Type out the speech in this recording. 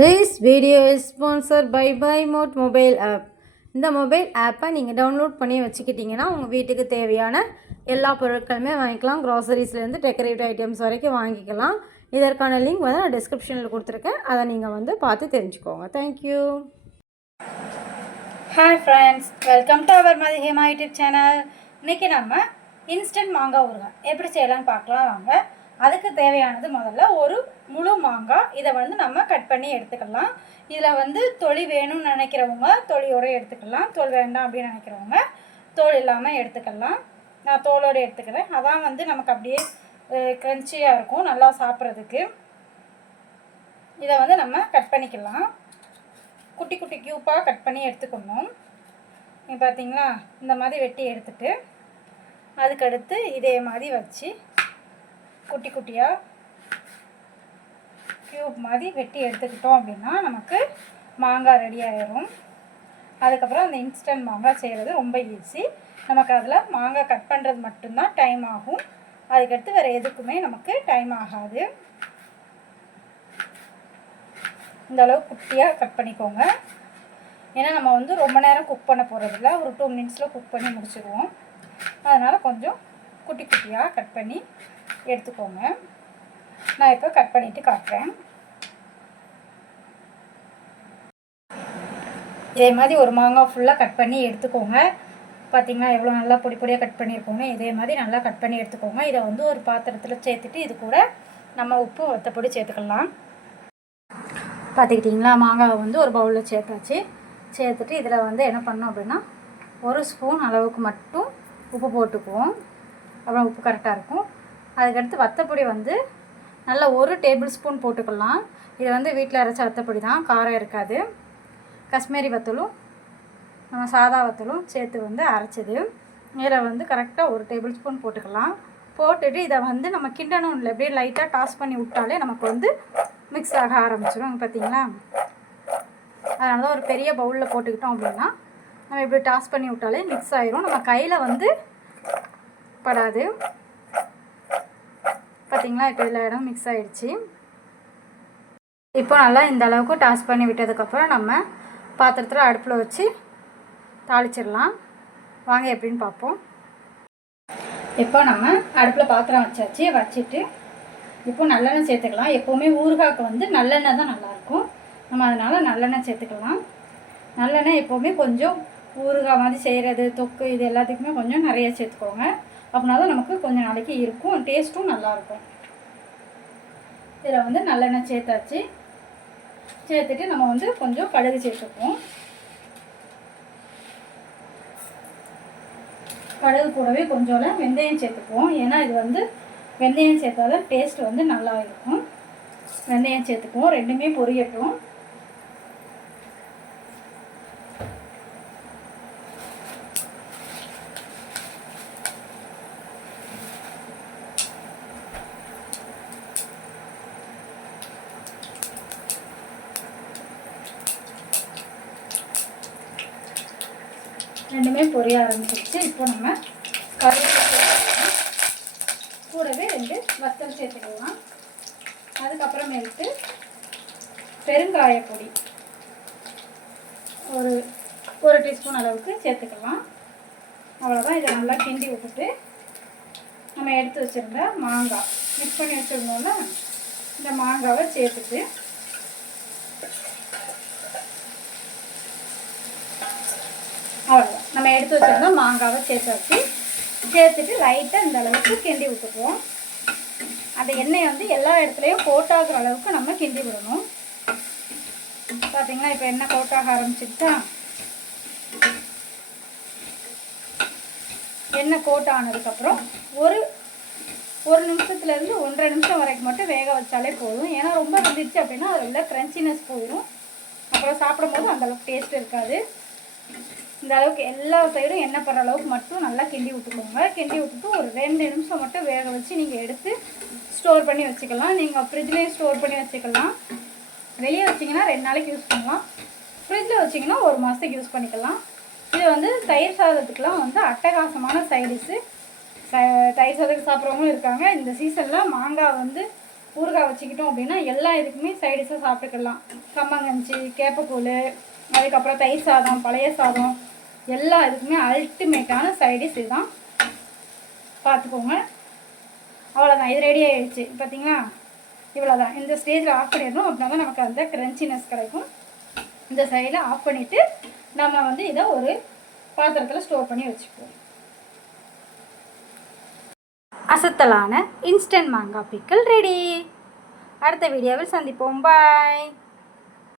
This video is sponsored by BuyMode mobile app. இந்த mobile ஆப்பை நீங்கள் டவுன்லோட் பண்ணி வச்சுக்கிட்டிங்கன்னா உங்கள் வீட்டுக்கு தேவையான எல்லா பொருட்களுமே வாங்கிக்கலாம். க்ராசரிஸ்லேருந்து டெக்கரேட்டிவ் ஐட்டம்ஸ் வரைக்கும் வாங்கிக்கலாம். இதற்கான லிங்க் வந்து நான் டிஸ்கிரிப்ஷனில் கொடுத்துருக்கேன். அதை நீங்கள் வந்து பார்த்து தெரிஞ்சுக்கோங்க. Thank you. Hi friends, welcome to our Mathihema YouTube channel. இன்றைக்கி நம்ம இன்ஸ்டன்ட் மாங்காய் ஊறுகாய் எப்படி செய்யலாம்னு பார்க்கலாம் வாங்க. அதுக்கு தேவையானது முதல்ல ஒரு முழு மாங்காய். இதை வந்து நம்ம கட் பண்ணி எடுத்துக்கலாம். இதில் வந்து தொளி வேணும்னு நினைக்கிறவங்க தொளியோடு எடுத்துக்கலாம். தோல் வேண்டாம் அப்படின்னு நினைக்கிறவங்க தோல் இல்லாமல் எடுத்துக்கலாம். நான் தோலோடு எடுத்துக்கிறேன். அதான் வந்து நமக்கு அப்படியே க்ரன்ச்சியாக இருக்கும் நல்லா சாப்பிட்றதுக்கு. இதை வந்து நம்ம கட் பண்ணிக்கலாம். குட்டி குட்டி க்யூப்பாக கட் பண்ணி எடுத்துக்கணும். நீங்கள் பார்த்தீங்களா, இந்த மாதிரி வெட்டி எடுத்துட்டு அதுக்கடுத்து இதே மாதிரி வச்சு குட்டி குட்டியாக க்யூப் மாதிரி வெட்டி எடுத்துக்கிட்டோம் அப்படின்னா நமக்கு மாங்காய் ரெடி ஆயிரும். அதுக்கப்புறம் அந்த இன்ஸ்டன்ட் மாங்காய் செய்கிறது ரொம்ப ஈஸி. நமக்கு அதில் மாங்காய் கட் பண்ணுறது மட்டும்தான் டைம் ஆகும். அதுக்கடுத்து வேறு எதுக்குமே நமக்கு டைம் ஆகாது. இந்த அளவு குட்டியாக கட் பண்ணிக்கோங்க. ஏன்னா நம்ம வந்து ரொம்ப நேரம் குக் பண்ண போகிறதில்ல, ஒரு 2 மினிட்ஸில் குக் பண்ணி முடிச்சிடுவோம். அதனால் கொஞ்சம் குட்டி குட்டியாக கட் பண்ணி எடுத்துக்கோங்க. நான் இப்போ கட் பண்ணிவிட்டு காட்டுறேன். இதே மாதிரி ஒரு மாங்காய் ஃபுல்லாக கட் பண்ணி எடுத்துக்கோங்க. பார்த்திங்களா எவ்வளோ நல்லா பொடி பொடியாக கட் பண்ணியிருக்கோங்க. இதே மாதிரி நல்லா கட் பண்ணி எடுத்துக்கோங்க. இதை வந்து ஒரு பாத்திரத்தில் சேர்த்துட்டு இது கூட நம்ம உப்பு வத்தப்பொடி சேர்த்துக்கலாம். பார்த்துக்கிட்டிங்களா, மாங்காய் வந்து ஒரு பவுலில் சேர்த்தாச்சு. சேர்த்துட்டு இதில் வந்து என்ன பண்ணோம் அப்படின்னா ஒரு ஸ்பூன் அளவுக்கு மட்டும் உப்பு போட்டுக்குவோம். அப்புறம் உப்பு கரெக்டாக இருக்கும். அதுக்கடுத்து வத்தப்பொடி வந்து நல்லா 1 டேபிள் ஸ்பூன் போட்டுக்கலாம். இது வந்து வீட்டில் அரைச்ச வத்தப்பொடி தான், காரம் இருக்காது. காஷ்மீரி வத்தலும் நம்ம சாதா வத்தலும் சேர்த்து வந்து அரைச்சது. இதில் வந்து கரெக்டாக 1 டேபிள் ஸ்பூன் போட்டுக்கலாம். போட்டுட்டு இதை வந்து நம்ம கிண்டணும் இல்லை, அப்படியே லைட்டாக டாஸ் பண்ணி விட்டாலே நமக்கு வந்து மிக்ஸ் ஆக ஆரம்பிச்சிடும். பார்த்தீங்களா, அதனால தான் ஒரு பெரிய பவுலில் போட்டுக்கிட்டோம் அப்படின்னா நம்ம இப்படி டாஸ் பண்ணி விட்டாலே மிக்ஸ் ஆயிரும். நம்ம கையில் வந்து படாது. பார்த்திங்களா, இப்போ எல்லா இடம் மிக்ஸ் ஆகிடுச்சு. இப்போ நல்லா இந்த அளவுக்கு டாஸ் பண்ணி விட்டதுக்கப்புறம் நம்ம பாத்திரத்தில் அடுப்பில் வச்சு தாளிச்சிடலாம். வாங்க எப்படின்னு பார்ப்போம். இப்போ நம்ம அடுப்பில் பாத்திரம் வச்சுட்டு இப்போ நல்லெண்ணெய் சேர்த்துக்கலாம். எப்போவுமே ஊறுகாய்க்கு வந்து நல்லெண்ணெய் தான் நல்லாயிருக்கும். நம்ம அதனால் நல்லெண்ணெய் சேர்த்துக்கலாம். நல்லெண்ணெய் எப்போவுமே கொஞ்சம் ஊறுகாய் மாதிரி செய்கிறது, தொக்கு, இது எல்லாத்துக்குமே கொஞ்சம் நிறைய சேர்த்துக்கோங்க. அப்படின்னா தான் நமக்கு கொஞ்சம் நாளைக்கு இருக்கும், டேஸ்ட்டும் நல்லாயிருக்கும். இதில் வந்து நல்லெண்ணெய் சேர்த்தாச்சு. சேர்த்துட்டு நம்ம வந்து கொஞ்சம் கடுகு சேர்த்துப்போம். கடுகு கூடவே கொஞ்சம் வெந்தயம் சேர்த்துப்போம். ஏன்னா இது வந்து வெந்தயம் சேர்த்தாதான் டேஸ்ட் வந்து நல்லா இருக்கும். வெந்தயம் சேர்த்துக்குவோம். ரெண்டுமே பொரியட்டும். ரெண்டுமே பொரிய ஆரம்பிச்சிருச்சு. இப்போ நம்ம கருவேப்பிலை கூடவே 2 வத்தல் சேர்த்துக்கலாம். அதுக்கப்புறமேட்டு பெருங்காய பொடி ஒரு டீஸ்பூன் அளவுக்கு சேர்த்துக்கலாம். அவ்வளோதான். இதை நல்லா கிண்டி விட்டுட்டு நம்ம எடுத்து வச்சுருந்த மாங்காய் மிக்ஸ் பண்ணி வச்சுருந்தோம்ல, இந்த மாங்காவை சேர்த்துட்டு அவ்வளோதான். நம்ம எடுத்து வச்சுருந்தோம் மாங்காவை சேர்த்துட்டு லைட்டாக இந்த அளவுக்கு கிண்டி விட்டுக்குவோம். அந்த எண்ணெய் வந்து எல்லா இடத்துலையும் கோட்டாகிற அளவுக்கு நம்ம கிண்டி விடணும். பார்த்தீங்களா, இப்போ எண்ணெய் கோட்டாக ஆரம்பிச்சிருச்சா. எண்ணெய் கோட் ஆனதுக்கப்புறம் ஒரு நிமிஷத்துலேருந்து 1.5 நிமிஷம் வரைக்கும் மட்டும் வேக வச்சாலே போதும். ஏன்னா ரொம்ப வந்துடுச்சு அப்படின்னா அதில் உள்ள க்ரன்ச்சினஸ் போயிடும். அப்புறம் சாப்பிடும்போது அந்தளவுக்கு டேஸ்ட் இருக்காது. இந்த அளவுக்கு எல்லா சைடும் எண்ணெய் படுற அளவுக்கு மட்டும் நல்லா கிண்டி விட்டுக்கோங்க. கிண்டி விட்டுட்டு ஒரு 2 நிமிஷம் மட்டும் வேக வச்சு நீங்கள் எடுத்து ஸ்டோர் பண்ணி வச்சுக்கலாம். நீங்கள் ஃப்ரிட்ஜ்லேயும் ஸ்டோர் பண்ணி வச்சுக்கலாம். வெளியே வச்சிங்கன்னா 2 நாளைக்கு யூஸ் பண்ணலாம். ஃப்ரிட்ஜில் வச்சிங்கன்னா 1 மாதத்துக்கு யூஸ் பண்ணிக்கலாம். இது வந்து தயிர் சாதத்துக்கெலாம் வந்து அட்டகாசமான சைடிஷ்ஷு. தயிர் சாதத்துக்கு சாப்பிட்றவங்களும் இருக்காங்க. இந்த சீசனில் மாங்காய் வந்து ஊறுகாய் வச்சுக்கிட்டோம் அப்படின்னா எல்லா இதுக்குமே சைடிஷாக சாப்பிட்டுக்கலாம். கம்மங்கஞ்சி, கேப்பக்கூழ், அதுக்கப்புறம் தயிர் சாதம், பழைய சாதம், எல்லா இதுக்குமே அல்டிமேட்டான சைடிஷ் இதுதான். பார்த்துக்கோங்க. அவ்வளோதான், இது ரெடி ஆகிடுச்சு. பார்த்தீங்களா, இவ்வளோதான். இந்த ஸ்டேஜில் ஆஃப் பண்ணிடணும். அப்படின்னா தான் நமக்கு அந்த க்ரன்ச்சினஸ் கிடைக்கும். இந்த சைடில் ஆஃப் பண்ணிவிட்டு நம்ம வந்து இதை ஒரு பாத்திரத்தில் ஸ்டோர் பண்ணி வச்சுக்குவோம். அசத்தலான இன்ஸ்டன்ட் மாங்காய் பிக்கல் ரெடி. அடுத்த வீடியோவில் சந்திப்போம். பாய்.